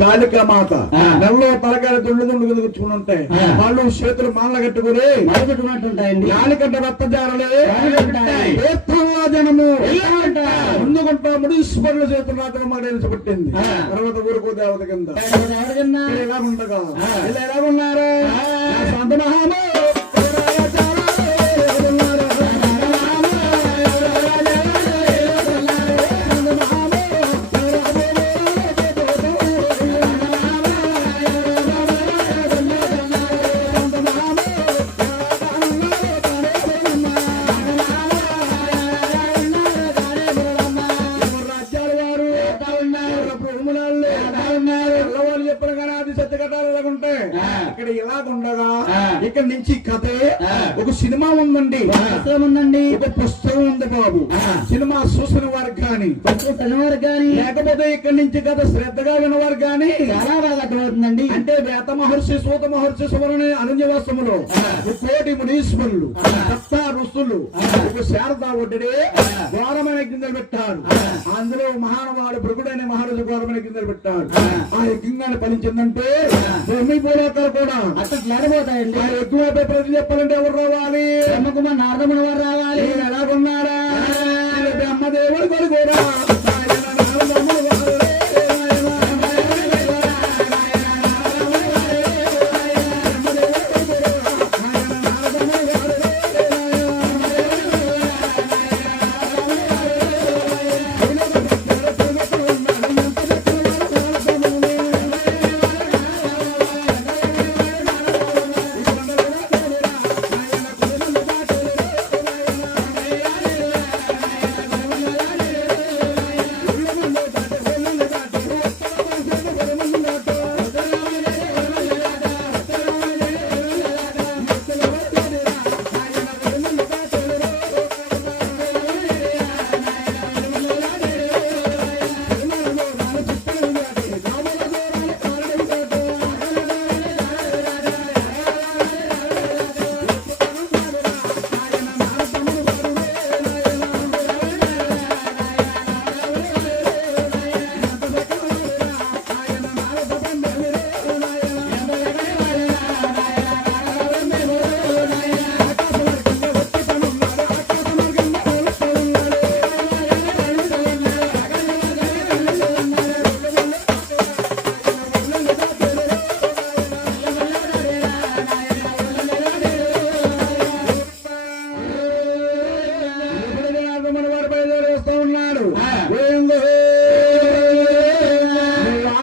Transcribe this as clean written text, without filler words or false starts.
కాళికా మాత నెలలో తలకాయ దుండు కూర్చుని ఉంటాయి. వాళ్ళు చేతులు మాల కట్టుకుని కట్టుకున్నట్టుంటాయండి. కాళికంట రక్తజారలే తీర్థంలో జనము ముందుకుంటా ముడీశ్వరుల చేతులు రాత్రి మాట పుట్టింది. తర్వాత ఊరుకో దేవత కింద ఎలాగుండగా ఇలా ఎలాగున్నారా సంత మహామో ఇక్కడ ఇలాగుండగా ఇక్కడ నుంచి కథే ఒక సినిమా ఉందండి. ఒక పుస్తకం ఉంది బాబు. సినిమా చూసిన వారికి కానీ లేకపోతే ఇక్కడ నుంచి కథ శ్రద్ధగా వినవారు కానీ చాలా బాగా అర్థమవుతుందండి. అంటే వేత మహర్షి సూత మహర్షి సుమరుని అరణ్యవాసములో కోటి మునీశ్వరులు సప్తా ఋషులు ఒక శారదా ఒడ్డే ఘోరమైన గింజలు పెట్టారు. అందులో మహానవాడు భృగుడైన మహారాజు ఘోరమైన గింజలు పెట్టారు. ఆ యజ్ఞాన్ని ఫలించిందంటే భూమి పూలోకాలు కూడా అట్లా జారిపోతాయండి. ఆ యజ్ఞంపై ప్రజలు చెప్పాలంటే ఎవరు రావాలి? బ్రహ్మకుమార్ నారదముని వారు రావాలి. ఎలాగున్నారా? బ్రహ్మదేవుడు